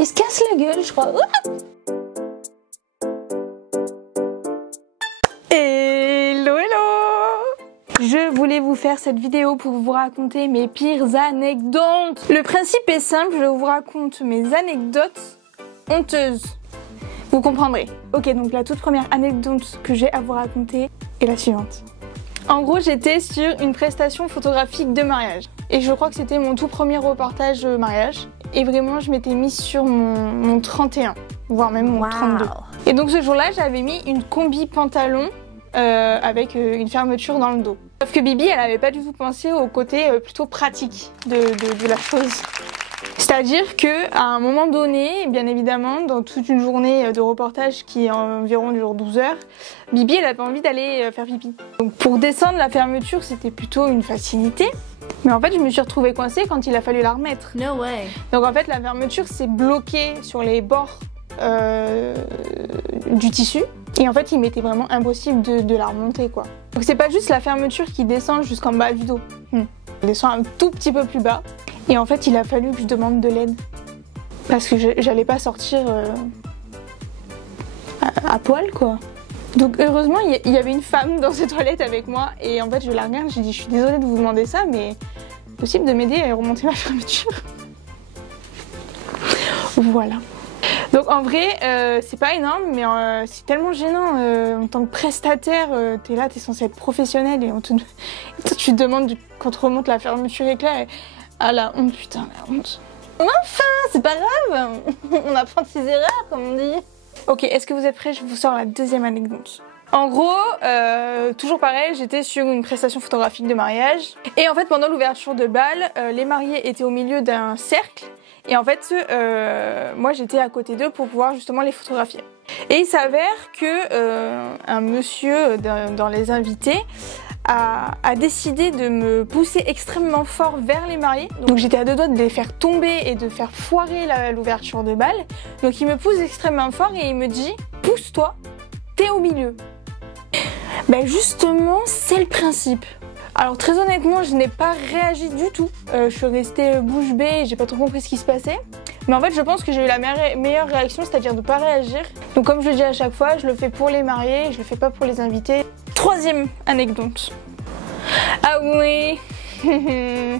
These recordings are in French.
Il se casse la gueule, je crois. Hello, hello! Je voulais vous faire cette vidéo pour vous raconter mes pires anecdotes. Le principe est simple, je vous raconte mes anecdotes honteuses. Vous comprendrez. Ok, donc la toute première anecdote que j'ai à vous raconter est la suivante. En gros, j'étais sur une prestation photographique de mariage. Et je crois que c'était mon tout premier reportage mariage. Et vraiment, je m'étais mise sur mon 31, voire même mon 32. Et donc ce jour-là, j'avais mis une combi pantalon avec une fermeture dans le dos. Sauf que Bibi, elle avait pas du tout pensé au côté plutôt pratique de la chose. C'est-à-dire que à un moment donné, bien évidemment, dans toute une journée de reportage qui environ dure 12 heures, Bibi, elle avait envie d'aller faire pipi. Donc pour descendre la fermeture, c'était plutôt une facilité. Mais en fait, je me suis retrouvée coincée quand il a fallu la remettre. No way. Donc en fait, la fermeture s'est bloquée sur les bords du tissu. Et en fait, il m'était vraiment impossible de la remonter, quoi. Donc c'est pas juste la fermeture qui descend jusqu'en bas du dos. Elle descend un tout petit peu plus bas. Et en fait, il a fallu que je demande de l'aide. Parce que j'allais pas sortir à poil, quoi. Donc heureusement, il y avait une femme dans ces toilettes avec moi. Et en fait, je la regarde, j'ai dit, je suis désolée de vous demander ça, mais possible de m'aider à remonter ma fermeture. Voilà. Donc en vrai, c'est pas énorme, mais c'est tellement gênant. En tant que prestataire, t'es là, t'es censé être professionnel et toi, tu te demandes qu'on te remonte la fermeture éclair. Ah la honte, putain, la honte. Enfin, c'est pas grave. On apprend de ses erreurs, comme on dit. Ok, est-ce que vous êtes prêts? Je vous sors la deuxième anecdote. En gros, toujours pareil, j'étais sur une prestation photographique de mariage. Et en fait, pendant l'ouverture de bal, les mariés étaient au milieu d'un cercle. Et en fait, moi j'étais à côté d'eux pour pouvoir justement les photographier. Et il s'avère que un monsieur dans les invités a décidé de me pousser extrêmement fort vers les mariés. Donc j'étais à deux doigts de les faire tomber et de faire foirer l'ouverture de bal. Donc il me pousse extrêmement fort et il me dit « Pousse-toi, t'es au milieu ». Ben justement, c'est le principe. Alors très honnêtement, je n'ai pas réagi du tout. Je suis restée bouche bée et j'ai pas trop compris ce qui se passait. Mais en fait, je pense que j'ai eu la meilleure réaction, c'est-à-dire de ne pas réagir. Donc comme je le dis à chaque fois, je le fais pour les mariés, je le fais pas pour les invités. Troisième anecdote. Ah oui.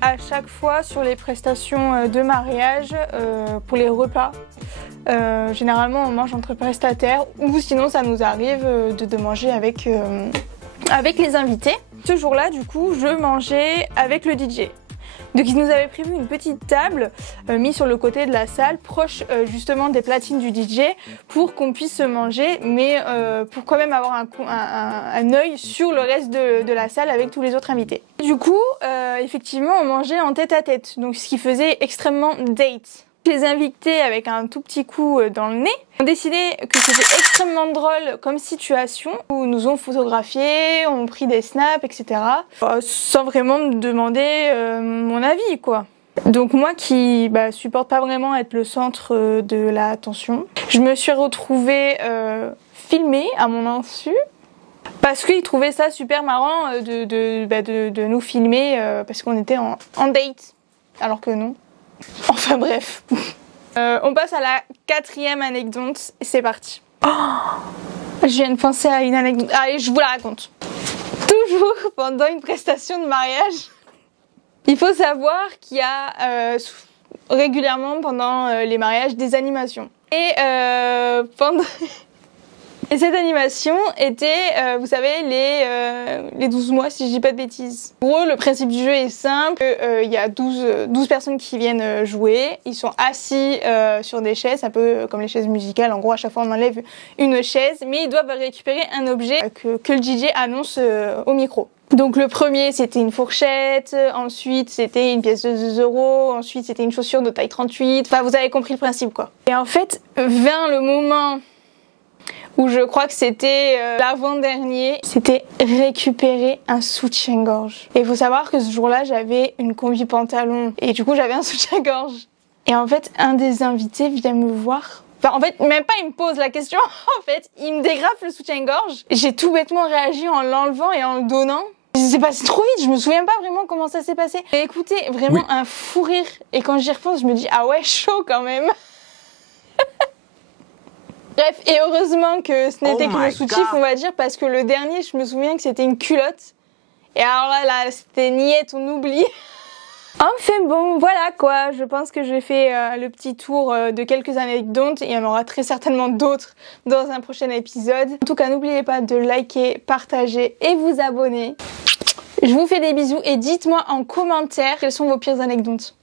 À chaque fois sur les prestations de mariage, pour les repas, généralement on mange entre prestataires ou sinon ça nous arrive de manger avec les invités. Ce jour-là, du coup, je mangeais avec le DJ. Donc ils nous avaient prévu une petite table mise sur le côté de la salle, proche justement des platines du DJ, pour qu'on puisse se manger, mais pour quand même avoir un œil sur le reste de la salle avec tous les autres invités. Du coup, effectivement, on mangeait en tête-à-tête, donc ce qui faisait extrêmement date. Les invités, avec un tout petit coup dans le nez, ont décidé que c'était extrêmement drôle comme situation, où nous ont photographié, ont pris des snaps, etc. Sans vraiment me demander mon avis, quoi. Donc moi qui supporte pas vraiment être le centre de l'attention, je me suis retrouvée filmée à mon insu, parce qu'ils trouvaient ça super marrant de nous filmer parce qu'on était en date, alors que non. Enfin bref. On passe à la quatrième anecdote, c'est parti. Oh, je viens de penser à une anecdote. Allez, je vous la raconte. Toujours pendant une prestation de mariage, il faut savoir qu'il y a régulièrement pendant les mariages des animations. Et Et cette animation était, vous savez, les 12 mois, si je dis pas de bêtises. En gros, le principe du jeu est simple. Il y a 12 personnes qui viennent jouer. Ils sont assis sur des chaises, un peu comme les chaises musicales. En gros, à chaque fois, on enlève une chaise, mais ils doivent récupérer un objet que le DJ annonce au micro. Donc le premier, c'était une fourchette. Ensuite, c'était une pièce de 2 €. Ensuite, c'était une chaussure de taille 38. Enfin, vous avez compris le principe, quoi. Et en fait, vint le moment où je crois que c'était l'avant-dernier, c'était récupérer un soutien-gorge. Et il faut savoir que ce jour-là, j'avais une combi pantalon et du coup, j'avais un soutien-gorge. Et en fait, un des invités vient me voir. Enfin, en fait, même pas il me pose la question, en fait, il me dégrafe le soutien-gorge. J'ai tout bêtement réagi en l'enlevant et en le donnant. C'est passé trop vite, je me souviens pas vraiment comment ça s'est passé. Et écoutez, vraiment un fou rire. Et quand j'y repense, je me dis, ah ouais, chaud quand même. Bref, et heureusement que ce n'était Oh que le my soutif, God. on va dire, parce que le dernier, je me souviens que c'était une culotte. Et alors là c'était niette, on oublie. Enfin bon, voilà quoi, je pense que j'ai fait le petit tour de quelques anecdotes et il y en aura très certainement d'autres dans un prochain épisode. En tout cas, n'oubliez pas de liker, partager et vous abonner. Je vous fais des bisous et dites-moi en commentaire quelles sont vos pires anecdotes.